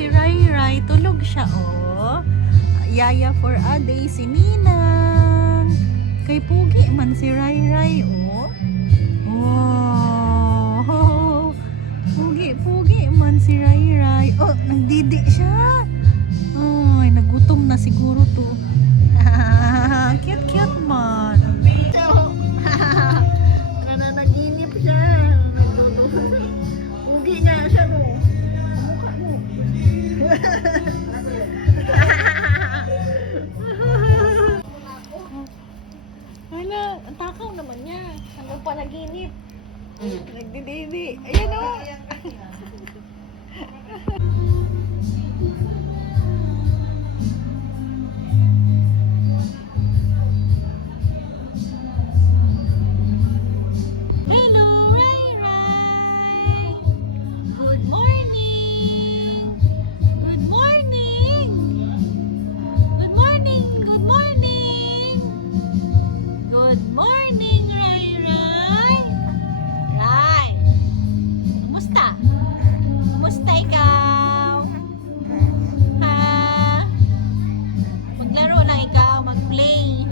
si Rai Rai. Tulog siya, oh. Yaya for a day si Ninang. Kay Pugi man si Rai Rai, oh. Wow. Pugi man si Rai Rai. Oh, nagdidi siya. Ay, nagutom na siguro to. Cute man. Nananaginip siya. Ugi nga siya, no? Mukha mo. Wala, ang takaw naman niya. Hanggang panaginip. Nagdididi. Ayan, o. Hello, Rai Rai. Good morning. Good morning. Good morning. Good morning. Good morning, Rai Rai. Rai. Kumusta? Kumusta ikaw? Ha? Maglaro lang ikaw, mag-play.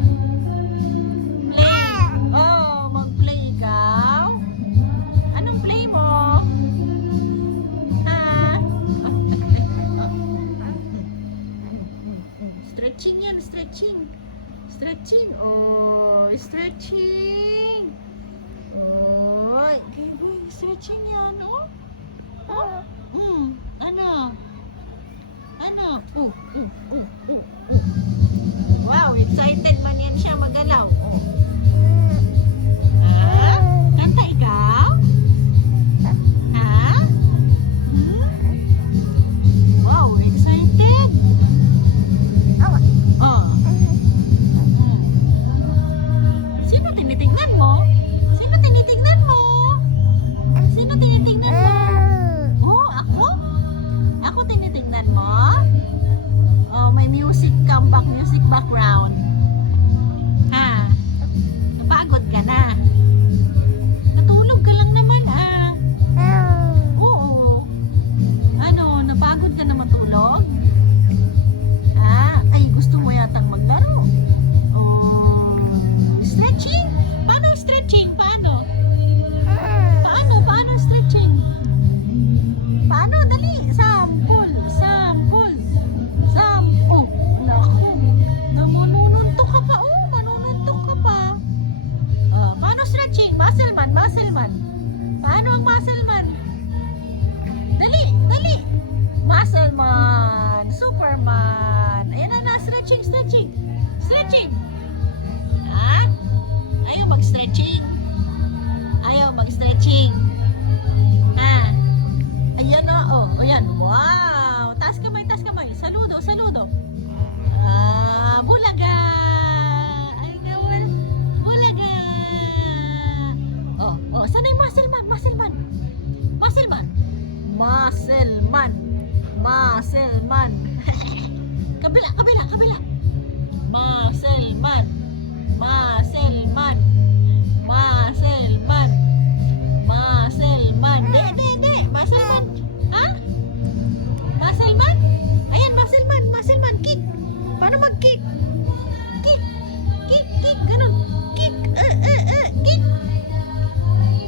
Play. Oh, mag-play ikaw. Anong play mo? Ha? Stretching yan, stretching. Stretching. Oh, stretching. Oh, baby, stretching yan, oh. Ano? Ano? Wow, excited man yan siya magalaw. Oh. Ha? Kanta ikaw? Ha? Wow, excited. Oh. Sino tinitingnan mo? Sino tinitingnan mo? Sino tinitingnan mo? Oh, ako? Ako tinitingnan mo? Oh, may music comeback, music background. Ha? Napagod ka na? Natulog ka lang naman, ah. Oo. Ano, napagod ka na matulog? Ha? Ay, gusto mo yatang maglaro. Oh. Stretching? Paano stretching? Paano? Paano stretching? Paano? Dali. Sample. Oh, naku. Manununtok ka pa. Oh, manununtok ka pa. Paano stretching? Muscle man. Paano ang muscle man? Dali. Muscle man. Superman. Ayan na, stretching. Stretching. Ha? Ayaw mag-stretching. Ha? Ayan na, oh. Ayan. Wow. Taas kamay. Saludo. Bulaga. Ay, gawal. Bulaga. Oh. Sana yung muscle man. Kabila. Muscle man. Hindi. Muscle man. Ha? Muscle man? Ayan, muscle man. Kick. Paano mag-kick? Kick. Ganun. Kick. Kick.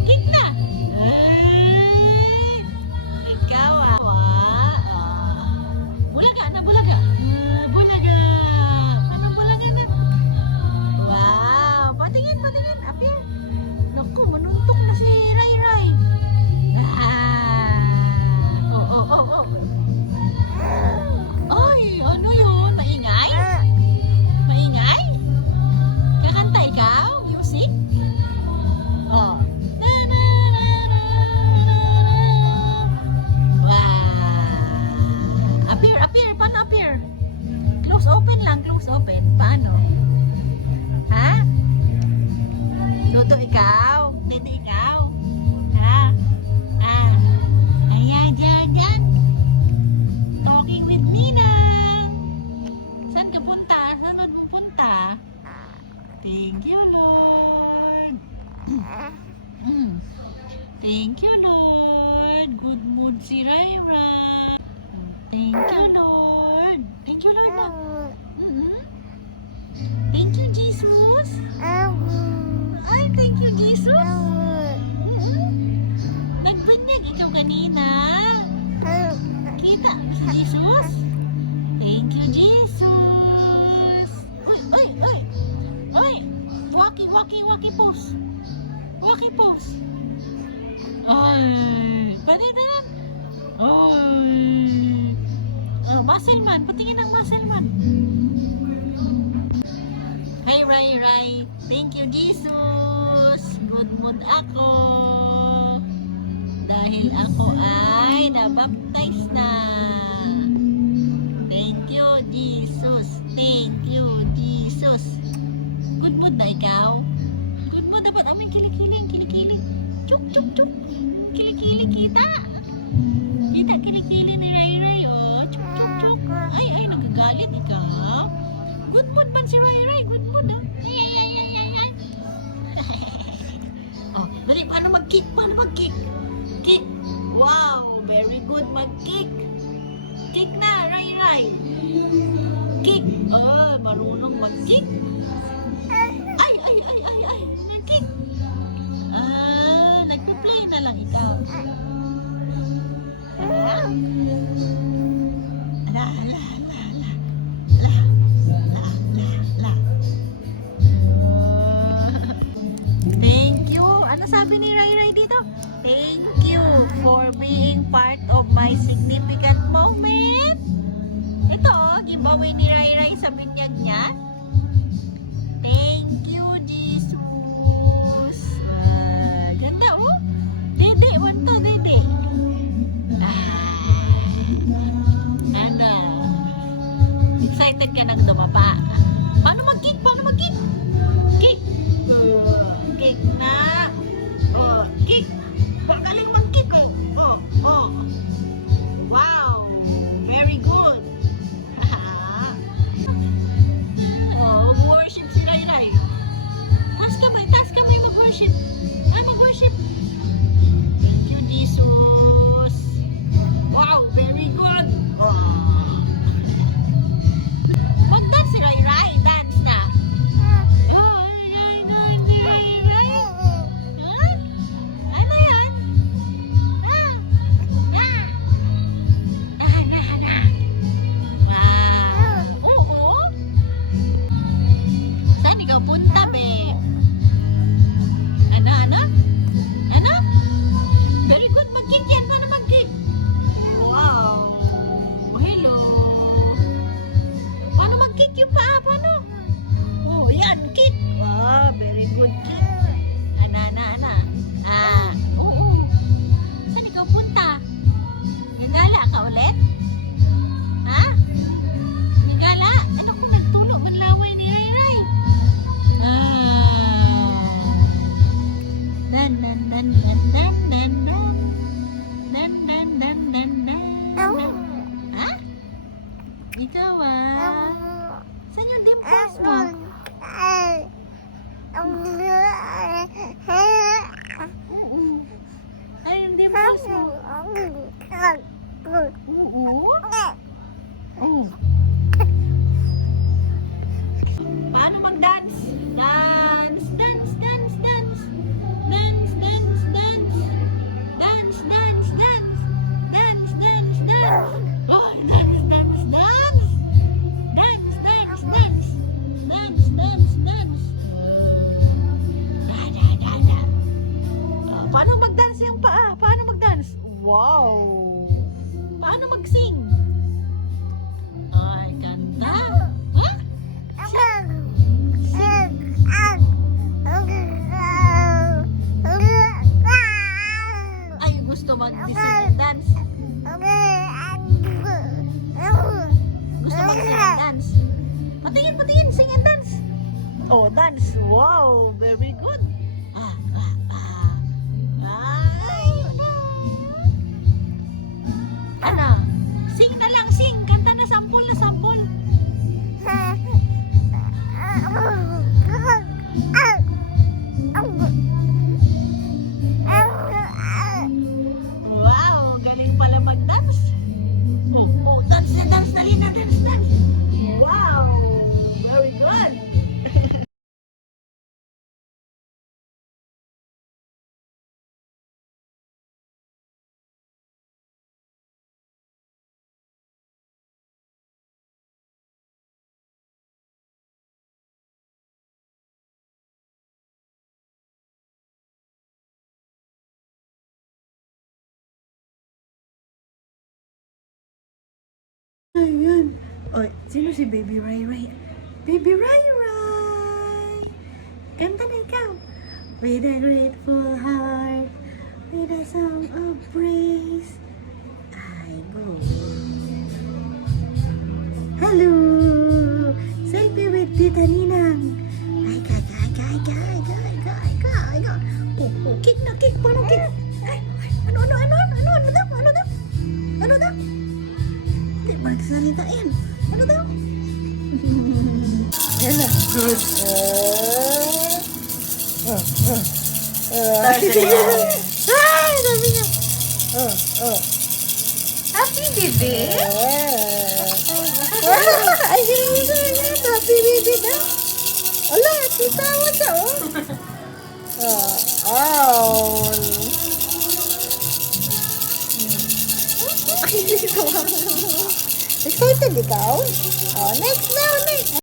Kick na. Ikaw, bulaga. Bulaga. Ano bulaga na? Wow. Patingin. Apir. Naku, manuntok na si Rai Rai. Oh. Ay, ano yun? Maingay? Kakanta ikaw? Music? Oh. Wow. Appear. Paano appear? Close open. Paano? Ha? Luto ikaw? Dito ikaw? Ha? Ayan, dyan. Talking with Nina. Saan ka punta? Saan mo punta? Thank you, Lord. Thank you, Lord. Good mood si Rai Rai. Thank you, Lord. Thank you, Lord. Mm-hmm. Thank you, Jesus. Ay, thank you, Jesus. Mm-hmm. Nagbinyag ikaw kanina. Kita si Jesus. Thank you, Jesus. Uy, uy, uy. Uy. Waki pose. Waki pose. Ay. Panita na. Ay. Oh, muscle man. Patingin ng muscle man. Hi, Rai. Thank you, Jesus. Good mood ako. Dahil ako ay nabaptize na. Thank you, Jesus. Thank you, Jesus. Good mood na ikaw? Good mood. Dapat aming kilikili. Chuk. Kilikili kita. Kita kilikili ni Rai. Oh. Chuk. Ay, nagagalit ikaw. Good mood ba si Rai? Good mood, ah. Ay. Oh, balik, paano mag-kick? Kick. Wow, very good mag-kick. Kick na, Rai. Kick. Oh, marunong mag-kick. Ay. Nag-kick. Nagpe-play na lang ikaw. Thank you. Ano sabi ni Rai dito? Thank you for being part of my significant moment. Ito, giveaway ni Rai sa binyag niya. Thank you, Jesus. Ganda, oh. Dede, wanto, dede. Excited ka nang dumapa. Paano mag-kick? Kick. Kick na. Oh, kick. Pagaling mag-kick, oh. Wow. Very good. Oh, worship si Rai. Taas kamay mag-worship. Mag-worship. Thank you, Jesus. Wow, very good. Mag-dance si Rai. Dance na. Oh, dance si Rai. Huh? Ano yan? Oo. Saan ikaw punta, be? Ano? Very good mag-kick yan. Paano mag-kick? Wow. Hello. Paano mag-kick yung paa? Paano? Oh, yan. Kick. Wow, very good kick. Ana. Oo. Saan ikaw punta? Gagala ka ulit? Ha? Gagala? Ano kung nagtulo man laway ni Rai? Ha? Ikaw Saan yung dimples mo? Ano yung dimples mo? Oo. Paano mag-dance? Dance. Oh, dance. Paano mag-dance yung paa? Paano mag-dance? Wow! Paano mag-sing? Ay, kanta. Ha? Ay, gusto mag-sing dance. Gusto mag-sing dance. Patingin, sing and dance. Oh, dance. Wow, very good. Ano? Sing na lang, sing. Kanta na, sampol. Wow, galing pala mag-dance. Oh, dance, dance. Wow! Very good. Ayan. O, sino si Baby Rai Rai? Baby Rai Rai! Kanta na ikaw. With a grateful heart, with a song of praise, I go. Hello! Selfie with Tita Ninang. Ay, ka. Oh, kick na, kick. Paano kick? Ay, ano daw? Ano daw? Hindi, magsalitain. Ano daw? Yan na. Good. Ay, sabi niya. Happy baby? Ay, sinabi niya. Happy baby daw. Ala, titawa siya, oh. Excited ikaw? Oh, next now, next.